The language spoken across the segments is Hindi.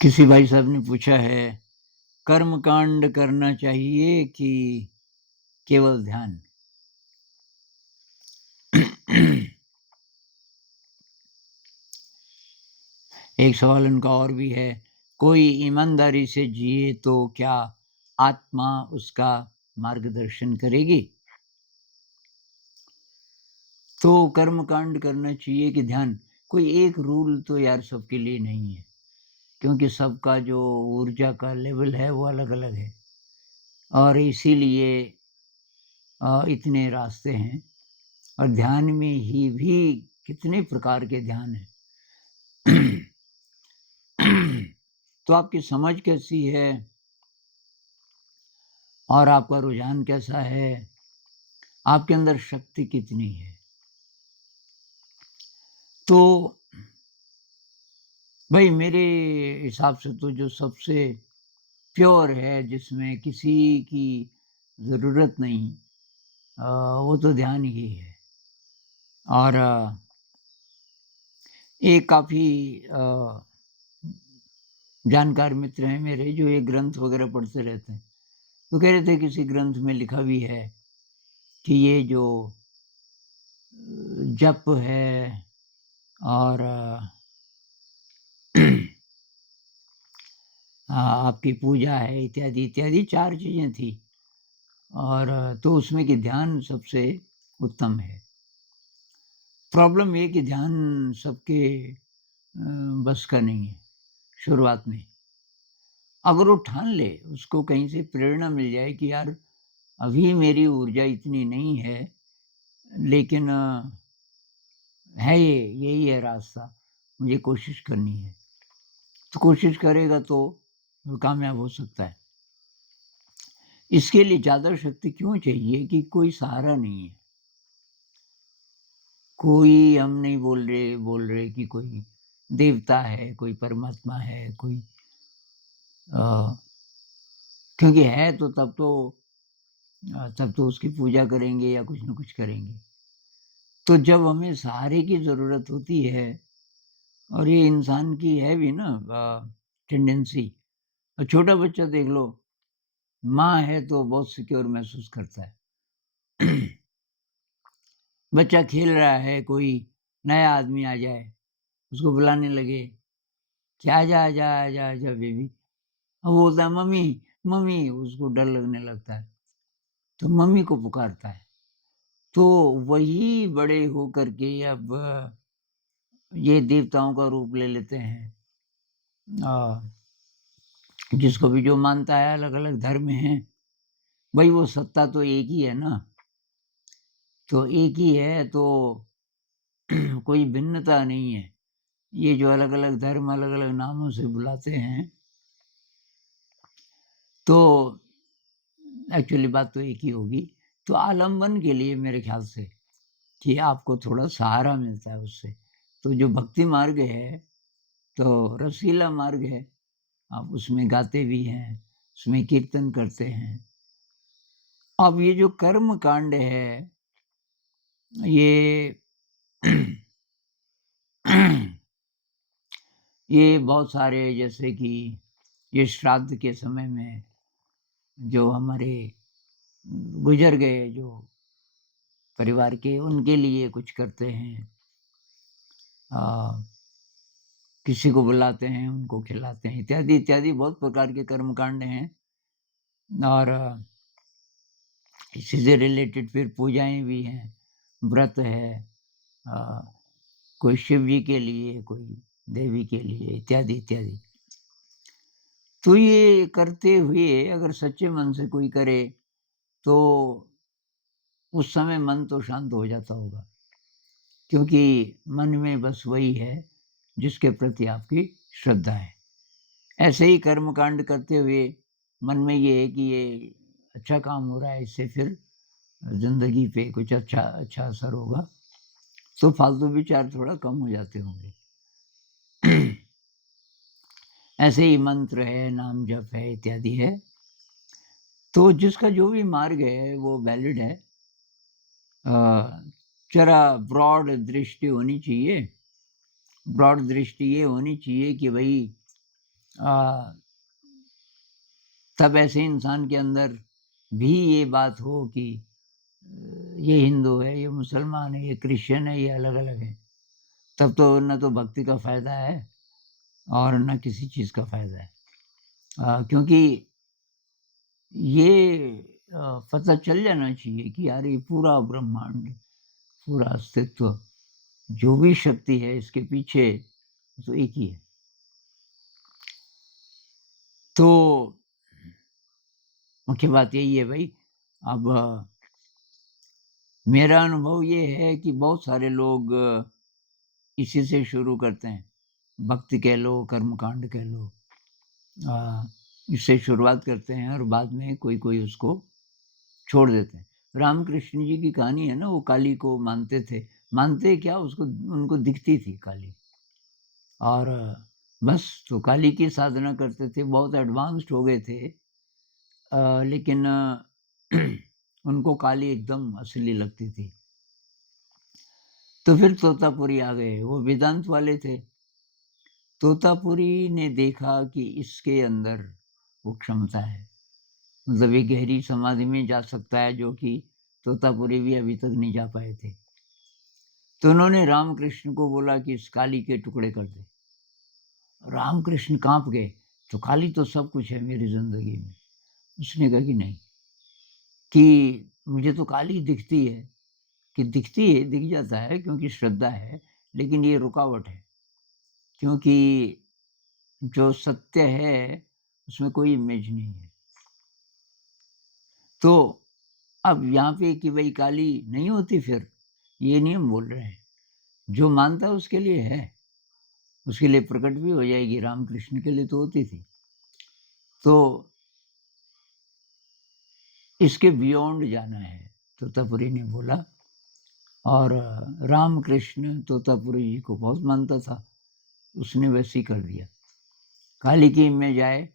किसी भाई साहब ने पूछा है, कर्म कांड करना चाहिए कि केवल ध्यान? एक सवाल उनका और भी है, कोई ईमानदारी से जिए तो क्या आत्मा उसका मार्गदर्शन करेगी? तो कर्म कांड करना चाहिए कि ध्यान? कोई एक रूल तो यार सबके लिए नहीं है, क्योंकि सबका जो ऊर्जा का लेवल है वो अलग-अलग है और इसीलिए इतने रास्ते हैं और ध्यान में ही भी कितने प्रकार के ध्यान हैं। तो आपकी समझ कैसी है और आपका रुझान कैसा है? आपके अंदर शक्ति कितनी है? तो भई मेरे हिसाब से तो जो सबसे प्योर है, जिसमें किसी की ज़रूरत नहीं, वो तो ध्यान ही है। और एक काफ़ी जानकार मित्र हैं मेरे, जो ये ग्रंथ वग़ैरह पढ़ते रहते हैं। तो कह रहे थे किसी ग्रंथ में लिखा भी है कि ये जो जप है और आपकी पूजा है इत्यादि, इत्यादि 4 चीज़ें थी और तो उसमें कि ध्यान सबसे उत्तम है। प्रॉब्लम ये कि ध्यान सबके बस का नहीं है शुरुआत में। अगर वो ठान ले, उसको कहीं से प्रेरणा मिल जाए कि यार अभी मेरी ऊर्जा इतनी नहीं है, लेकिन है ये, यही है रास्ता, मुझे कोशिश करनी है। तो कोशिश करेगा तो वो कामयाब हो सकता है। इसके लिए ज़्यादा शक्ति क्यों चाहिए कि कोई सहारा नहीं है। कोई हम नहीं बोल रहे कि कोई देवता है, कोई परमात्मा है, कोई अ, क्योंकि है तो तब तो उसकी पूजा करेंगे या कुछ न कुछ करेंगे। तो जब हमें सहारे की ज़रूरत होती है और ये इंसान की है भी ना टेंडेंसी। छोटा बच्चा देख लो, माँ है तो बहुत सिक्योर महसूस करता है। बच्चा खेल रहा है, कोई नया आदमी आ जाए, उसको बुलाने लगे कि आजा, आजा, आजा, आजा बेबी। अब वो बोलता है मम्मी, मम्मी, उसको डर लगने लगता है, तो मम्मी को पुकारता है। तो वही बड़े होकर के अब ये देवताओं का रूप ले लेते हैं। अ, जिसको भी जो मानता है, अलग-अलग धर्म हैं। भई वो सत्ता तो एक ही है ना, तो एक ही है तो कोई भिन्नता नहीं है। ये जो अलग-अलग धर्म अलग-अलग नामों से बुलाते हैं, तो एक्चुअली बात तो एक ही होगी। तो आलंबन के लिए मेरे ख़्याल से कि आपको थोड़ा सहारा मिलता है उससे। तो जो भक्ति मार्ग है, तो रसीला मार्ग है। आप उसमें गाते भी हैं, उसमें कीर्तन करते हैं। अब ये जो कर्म कांड है, ये ये बहुत सारे जैसे कि ये श्राद्ध के समय में जो हमारे गुज़र गए जो परिवार के, उनके लिए कुछ करते हैं। अ, किसी को बुलाते हैं, उनको खिलाते हैं, इत्यादि, इत्यादि बहुत प्रकार के कर्मकांड हैं और इसी से रिलेटेड फिर पूजाएँ भी हैं, व्रत है, अ, कोई शिव जी के लिए, कोई देवी के लिए, इत्यादि, इत्यादि। तो ये करते हुए अगर सच्चे मन से कोई करे, तो उस समय मन तो शांत हो जाता होगा, क्योंकि मन में बस वही है जिसके प्रति आपकी श्रद्धा है। ऐसे ही कर्मकांड करते हुए मन में ये है कि ये अच्छा काम हो रहा है, इससे फिर ज़िंदगी पे कुछ अच्छा अच्छा असर होगा, तो फालतू विचार थोड़ा कम हो जाते होंगे। ऐसे ही मंत्र है, नाम जप है, इत्यादि है। तो जिसका जो भी मार्ग है वो वैलिड है। अ, ज़रा ब्रॉड दृष्टि होनी चाहिए। ब्रॉड दृष्टि ये होनी चाहिए कि भई तब ऐसे इंसान के अंदर भी ये बात हो कि ये हिंदू है, ये मुसलमान है, ये क्रिश्चियन है, ये अलग-अलग है। तब तो न तो भक्ति का फ़ायदा है और न किसी चीज़ का फ़ायदा है। क्योंकि ये पता चल जाना चाहिए कि यार ये पूरा ब्रह्मांड, पूरा अस्तित्व, जो भी शक्ति है इसके पीछे तो एक ही है। तो मुख्य बात यही है भई। अब मेरा अनुभव ये है कि बहुत सारे लोग इसी से शुरू करते हैं। भक्ति कह लो, कर्मकांड कह लो। इससे शुरुआत करते हैं और बाद में कोई-कोई उसको छोड़ देते हैं। रामकृष्ण जी की कहानी है ना, वो काली को मानते थे। मानते क्या, उसको उनको दिखती थी काली और बस तो काली की साधना करते थे, बहुत एडवांस्ड हो गए थे। लेकिन उनको काली एकदम असली लगती थी। तो फिर तोतापुरी आ गए, वो वेदांत वाले थे। तोतापुरी ने देखा कि इसके अंदर वो क्षमता है, मतलब ये गहरी समाधि में जा सकता है, जो कि तोतापुरी भी अभी तक नहीं जा पाए थे। तो उन्होंने रामकृष्ण को बोला कि इस काली के टुकड़े कर दे। रामकृष्ण काँप गए, तो काली तो सब कुछ है मेरी ज़िंदगी में। उसने कहा कि नहीं, कि मुझे तो काली दिखती है, कि दिखती है, दिख जाता है क्योंकि श्रद्धा है, लेकिन ये रुकावट है, क्योंकि जो सत्य है, उसमें कोई इमेज नहीं है। तो अब यहाँ पे कि भई काली नहीं होती फिर, ये नहीं हम बोल रहे हैं। जो मानता है उसके लिए है, उसके लिए प्रकट भी हो जाएगी, रामकृष्ण के लिए तो होती थी। तो इसके बियॉन्ड जाना है, तोतापुरी ने बोला। और रामकृष्ण तोतापुरी जी को बहुत मानता था, उसने वैसे ही कर दिया। काली की इमेज आए,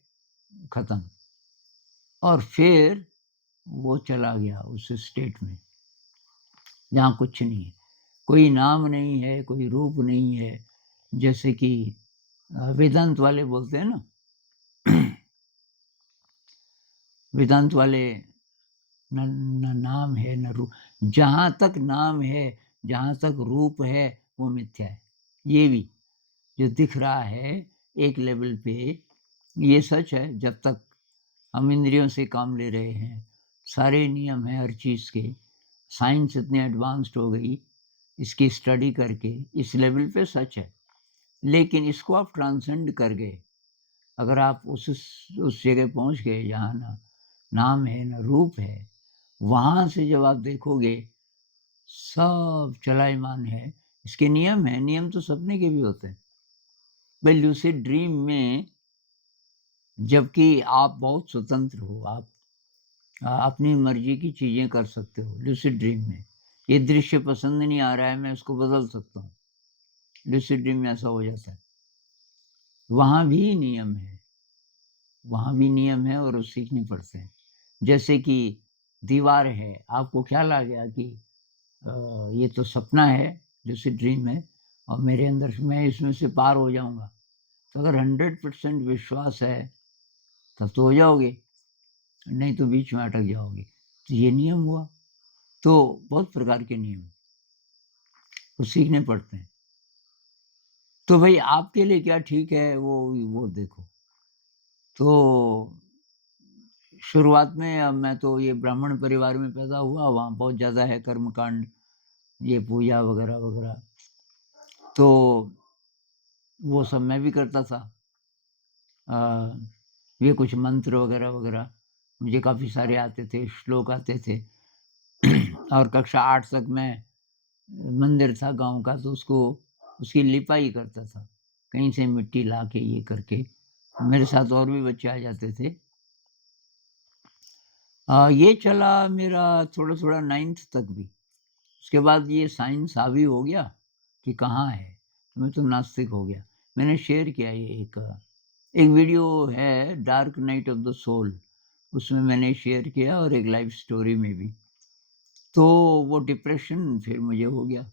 खत्म। और फिर वो चला गया उस स्टेट में, जहाँ कुछ नहीं है, कोई नाम नहीं है, कोई रूप नहीं है, जैसे कि वेदांत वाले बोलते हैं ना। वेदांत वाले न नाम है न रूप, जहाँ तक नाम है, जहाँ तक रूप है, वो मिथ्या है। ये भी जो दिख रहा है एक लेवल पे, ये सच है। जब तक हम इंद्रियों से काम ले रहे हैं, सारे नियम हैं हर चीज़ के, साइंस इतनी एडवांस्ड हो गई, इसकी स्टडी करके इस लेवल पे सच है। लेकिन इसको आप ट्रांसेंड कर गए, अगर आप उस जगह पहुँच गए जहाँ ना नाम है, ना रूप है, वहाँ से जब आप देखोगे, सब चलायमान है। इसके नियम हैं, नियम तो सपने के भी होते हैं। भाई लूसिड ड्रीम में जबकि आप बहुत स्वतंत्र हो, आप अपनी मर्ज़ी की चीज़ें कर सकते हो लूसिड ड्रीम में। ये दृश्य पसंद नहीं आ रहा है, मैं उसको बदल सकता हूँ। लूसिड ड्रीम में ऐसा हो जाता है। वहाँ भी नियम है, वहाँ भी नियम है और वो सीखने पड़ते हैं। जैसे कि दीवार है, आपको ख़्याल आ गया कि ये तो सपना है, लूसिड ड्रीम है और मेरे अंदर मैं इसमें से पार हो जाऊँगा। तो अगर 100% विश्वास है, तब तो हो जाओगे, नहीं तो बीच में अटक जाओगे। तो ये नियम हुआ। तो बहुत प्रकार के नियम, वो सीखने पड़ते हैं। तो भई आपके लिए क्या ठीक है, वो देखो। तो शुरुआत में मैं तो ये ब्राह्मण परिवार में पैदा हुआ, वहाँ बहुत ज़्यादा है कर्मकांड, ये पूजा वगैरह-वगैरह। तो वो सब मैं भी करता था। अ, ये कुछ मंत्र वगैरह-वगैरह मुझे काफ़ी सारे आते थे, श्लोक आते थे। और कक्षा 8 तक मैं, मंदिर था गाँव का, तो उसकी लिपाई करता था। कहीं से मिट्टी ला के ये करके, मेरे साथ और भी बच्चे आ जाते थे। ये चला मेरा थोड़ा-थोड़ा 9th तक भी। उसके बाद ये साइंस हावी हो गया कि कहाँ है, तो मैं तो नास्तिक हो गया। मैंने शेयर किया ये एक वीडियो है, dark night of the soul, उसमें मैंने शेयर किया और एक लाइफ स्टोरी में भी। तो वो डिप्रेशन फिर मुझे हो गया,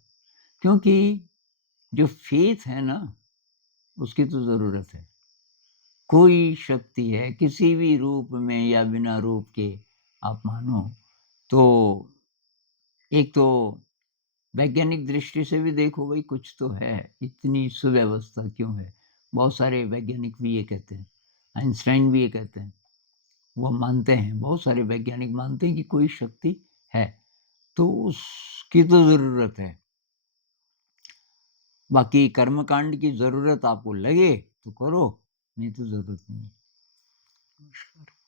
क्योंकि जो फ़ेथ है ना, उसकी तो ज़रूरत है। कोई शक्ति है किसी भी रूप में या बिना रूप के आप मानो तो एक तो वैज्ञानिक दृष्टि से भी देखो भाई कुछ तो है, इतनी सुव्यवस्था क्यों है? बहुत सारे वैज्ञानिक भी ये कहते हैं, आइंस्टाइन भी ये कहते हैं, वो मानते हैं, बहुत सारे वैज्ञानिक मानते हैं कि कोई शक्ति है, तो उसकी तो ज़रूरत है। बाकी कर्मकांड की ज़रूरत आपको लगे तो करो, नहीं तो ज़रूरत नहीं। नमस्कार।